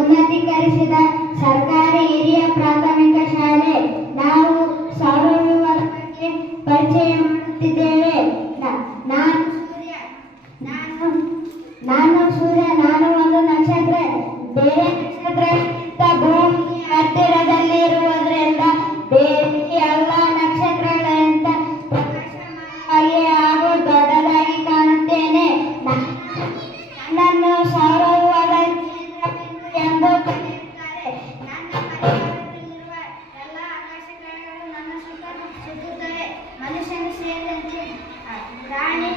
ಉನ್ನತೀಕರಿಸಿದ ಸರ್ಕಾರಿ ಹಿರಿಯ ಪ್ರಾಥಮಿಕ ಶಾಲೆ, ನಾವು ಸೌರವ್ಯೂಹದ ಬಗ್ಗೆ ಪರಿಚಯ ಮಾಡುತ್ತಿದ್ದೇವೆ. ನಾನು ಸೂರ್ಯ, ನಾನು ನಾನು ಸೂರ್ಯ, ನಾನು ಒಂದು ನಕ್ಷತ್ರ, ಬೇರೆ ಪ್ರಾಣಿ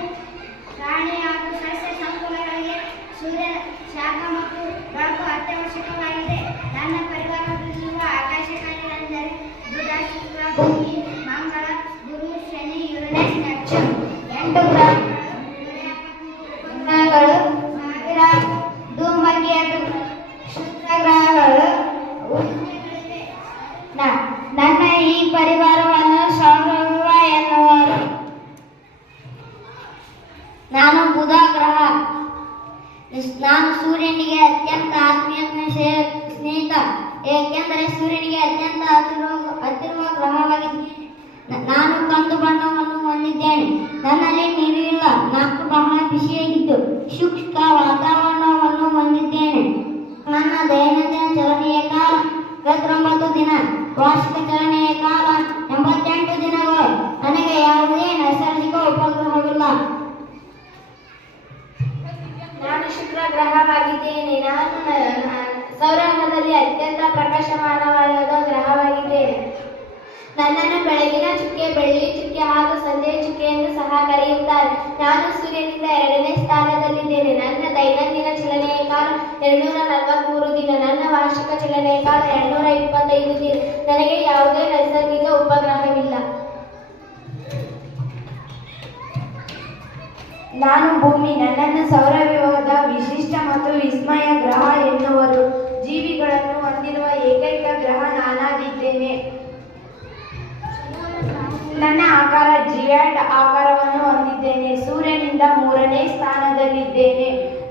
ಪ್ರಾಣಿ ಹಾಗೂ ಸಸ್ಯ ಸಂಕುಲಗಳಿಗೆ ಸೂರ್ಯ ಶಾಖ ಮತ್ತು ಬೆಳಕು ಅತ್ಯವಶ್ಯಕವಾಗಿದೆ. ನನ್ನ ಪರಿವಾರದಲ್ಲಿರುವ ನನ್ನಲ್ಲಿ ನೀರು ಇಲ್ಲ ನಾಲ್ಕು ಬಹಳ ಬಿಸಿಯಾಗಿದ್ದು ನಾನು ಸೂರ್ಯನಿಂದ ಎರಡನೇ ಸ್ಥಾನದಲ್ಲಿದ್ದೇನೆ. ನನ್ನ ದೈನಂದಿನ ಚಲನೆಯ ಕಾಲ ಎರಡ್ನೂರ ನಲವತ್ಮೂರು ದಿನ. ನನ್ನ ವಾರ್ಷಿಕ ಚಲನೆಯ ಕಾಲ ಎರಡ್ನೂರ ಇಪ್ಪತ್ತೈದು ದಿನ. ನನಗೆ ಯಾವುದೇ ನೈಸರ್ಗಿಕ ಉಪಗ್ರಹವಿಲ್ಲ. ನಾನು ಭೂಮಿ. ನನ್ನನ್ನು ಸೌರವ್ಯೂಹದ ವಿಶಿಷ್ಟ ಮತ್ತು ವಿಸ್ಮಯ ಗ್ರಹ ಎನ್ನುವರು ಜೀವಿಗಳನ್ನು ಹೊಂದಿರುವ ಏಕೈಕ ಗ್ರಹ ನಾನಾಗಿದ್ದೇನೆ ನನ್ನ ಆಕಾರ ಜಿಯಾಡ್ ಆಕಾರವನ್ನು ಹೊಂದಿದ್ದೇನೆ ಸೂರ್ಯನಿಂದ ಮೂರನೇ ಸ್ಥಾನದಲ್ಲಿದ್ದೇನೆ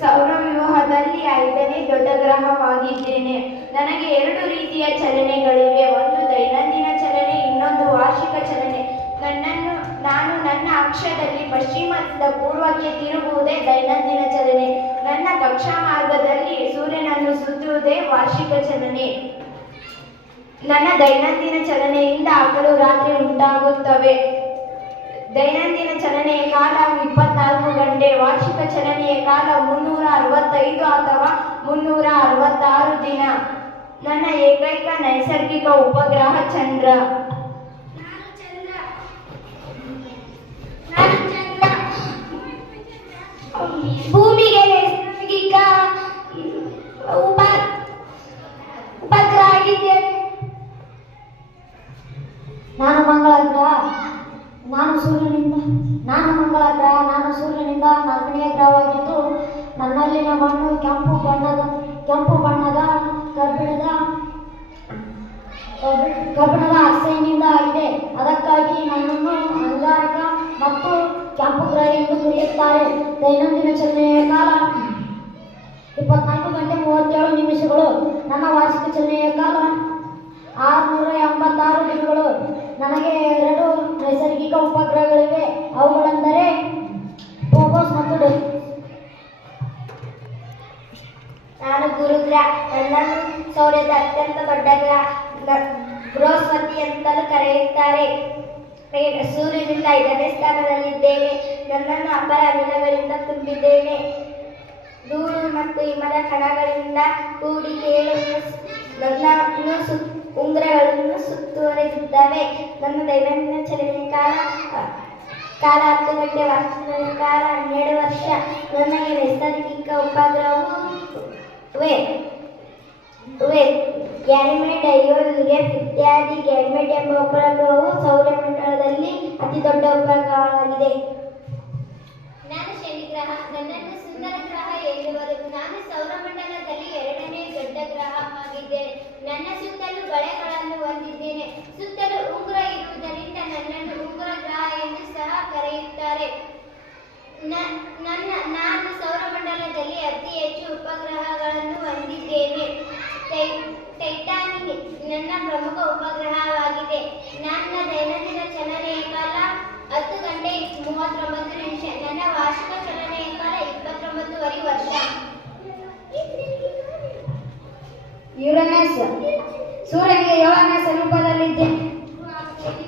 ಸೌರವ್ಯೂಹದಲ್ಲಿ ಐದನೇ ದೊಡ್ಡ ಗ್ರಹವಾಗಿದ್ದೇನೆ. ನನಗೆ ಎರಡು ರೀತಿಯ ಚಲನೆಗಳಿವೆ. ಒಂದು ದೈನಂದಿನ ಚಲನೆ, ಇನ್ನೊಂದು ವಾರ್ಷಿಕ ಚಲನೆ. ನನ್ನನ್ನು, ನಾನು ನನ್ನ ಅಕ್ಷದಲ್ಲಿ ಪಶ್ಚಿಮದಿಂದ ಪೂರ್ವಕ್ಕೆ ತಿರುಗುವುದೇ ದೈನಂದಿನ ಚಲನೆ. ನನ್ನ ಕಕ್ಷಾ ಮಾರ್ಗದಲ್ಲಿ ಸೂರ್ಯನನ್ನು ಸುತ್ತುವುದೇ ವಾರ್ಷಿಕ ಚಲನೆ. ನನ್ನ ದೈನಂದಿನ ಚಲನೆಯಿಂದ ಹಗಲು ರಾತ್ರಿ ಉಂಟಾಗುತ್ತವೆ. ದೈನಂದಿನ ಚಲನೆಯ ಕಾಲ ಇಪ್ಪತ್ನಾಲ್ಕು ಗಂಟೆ, ವಾರ್ಷಿಕ ಚಲನೆಯ ಕಾಲ ಮುನ್ನೂರ ಅರವತ್ತೈದು ಅಥವಾ ಮುನ್ನೂರ ಅರವತ್ತಾರು ದಿನ. ನನ್ನ ಏಕೈಕ ನೈಸರ್ಗಿಕ ಉಪಗ್ರಹ ಚಂದ್ರ. ನಾಲ್ಕನೆಯ ಗ್ರಹವಾಗಿದ್ದು ನನ್ನಲ್ಲಿನ ಮಣ್ಣು ಕೆಂಪು ಬಣ್ಣದ ಕೆಂಪು ಬಣ್ಣದ, ಕಬ್ಬಿಣದ ಕಬ್ಬಿ- ಕಬ್ಬಿಣದ ಆಕ್ಸೈಡ್ನಿಂದ ಆಗಿದೆ ಅದಕ್ಕಾಗಿ ನನ್ನನ್ನು ಅಂಗಾರಕ ಮತ್ತು ಕೆಂಪು ಗ್ರಹ ಎಂದು ಕರೆಯುತ್ತಾರೆ. ದೈನಂದಿನ ಚಲನೆಯ ಕಾಲ ಇಪ್ಪತ್ನಾಲ್ಕು ಗಂಟೆ ಮೂವತ್ತೇಳು ನಿಮಿಷಗಳು. ನನ್ನ ವಾರ್ಷಿಕ ಚಲನೆಯ ಕಾಲ ಆರುನೂರ ಎಂಬತ್ತಾರು ಸೌರ್ಯದ ಅತ್ಯಂತ ದೊಡ್ಡ ಬೃಹಸ್ಪತಿ ಅಂತಲೂ ಕರೆಯುತ್ತಾರೆ. ಸೂರ್ಯನಿಂದ ಐದನೇ ಸ್ಥಾನದಲ್ಲಿದ್ದೇನೆ. ನನ್ನನ್ನು ಅಪರ ಅನಿಲಗಳಿಂದ ತುಂಬಿದ್ದೇನೆ. ಧೂಳು ಮತ್ತು ಹಿಮದ ಕಣಗಳಿಂದ ಕೂಡಿ ಕೇಳು ನನ್ನನ್ನು ಸು, ಉಂಗುರಗಳನ್ನು ಸುತ್ತುವರೆದಿದ್ದಾವೆ. ನನ್ನ ದೈನಂದಿನ ಚಲನೆ ಕಾಲ ಕಾಲ ಹತ್ತು ಗಂಟೆ ವಾರ್ಷಿಕ ಕಾಲ ಹನ್ನೆರಡು ವರ್ಷ. ನನಗೆ ನೈಸರ್ಗಿಕ ಉಪಗ್ರಹವು. ಗ್ಯಾನಿಮೇಡ್ ಅಯ್ಯೋ ಯುರೇಫ್ ಇತ್ಯಾದಿ ಗ್ಯಾನಿಮೇಡ್ ಎಂಬ ಉಪಗ್ರಹವು ಸೌರಮಂಡಲದಲ್ಲಿ ಅತಿ ದೊಡ್ಡ ಉಪಗ್ರಹವಾಗಿದೆ ನಾನು ಶನಿ ಗ್ರಹ, ನನ್ನನ್ನು ಸುಂದರ ಗ್ರಹ ಎನ್ನುವರು. ನಾನು ಸೌರಮಂಡಲದಲ್ಲಿ ಎರಡನೇ ದೊಡ್ಡ ಗ್ರಹವಾಗಿದೆ. ನನ್ನ ಸುತ್ತಲೂ ಬಳೆಗಳನ್ನು ಹೊಂದಿದ್ದೇನೆ. ಸುತ್ತಲೂ ಉಂಗುರ ಇರುವುದರಿಂದ ನನ್ನನ್ನು ಉಂಗುರ ಗ್ರಹ ಎಂದು ಸಹ ಕರೆಯುತ್ತಾರೆ ನ- ನನ್ನ ನಾನು ಸೌರಮಂಡಲದಲ್ಲಿ ಅತಿ ಹೆಚ್ಚು ಉಪಗ್ರಹಗಳನ್ನು ಹೊಂದಿದ್ದೇನೆ ಟೈ- ಟೈಟಾನಿಕ್ ನನ್ನ ಪ್ರಮುಖ ಉಪಗ್ರಹವಾಗಿದೆ. ನನ್ನ ದೈನಂದಿನ ಚಲನೆ ಕಾಲ ಹತ್ತು ಗಂಟೆ ಮೂವತ್ತೊಂಬತ್ತು ನಿಮಿಷ. ನನ್ನ ವಾರ್ಷಿಕ ಚಲನೆಯ ಕಾಲ ಇಪ್ಪತ್ತೊಂಬತ್ತುವರೆ ವರ್ಷ. ಯುರನಸ್, ಸೂರ್ಯನಿಗೆ ಯೋಗನ ಸ್ವರೂಪದಲ್ಲಿದ್ದೆ.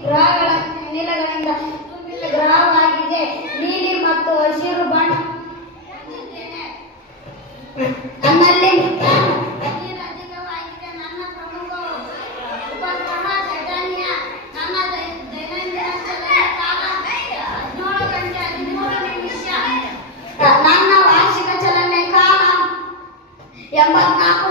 ಗ್ರಹಗಳ ಅನಿಲಗಳಿಂದ ತುಂಬಿದ ಗ್ರಹವಾಗಿದೆ ನೀಲಿ ಮತ್ತು ಹಸಿರು ಬಣ್ಣ ನನ್ನಲ್ಲಿ ಅತಿ ಅಧಿಕವಾಗಿದೆ ನನ್ನ ಪ್ರಮುಖ ಉಪಗ್ರಹ ಟೈಟಾನಿಯ ನನ್ನ ದೈ- ದೈನಂದಿನ ಚಲನೆ ಕಾಲ ಹದಿನೇಳು ಗಂಟೆ ಹದಿಮೂರು ನಿಮಿಷ ನನ್ನ ವಾರ್ಷಿಕ ಚಲನೆ ಕಾಲ ಎಂಬತ್ನಾಲ್ಕು ವರ್ಷ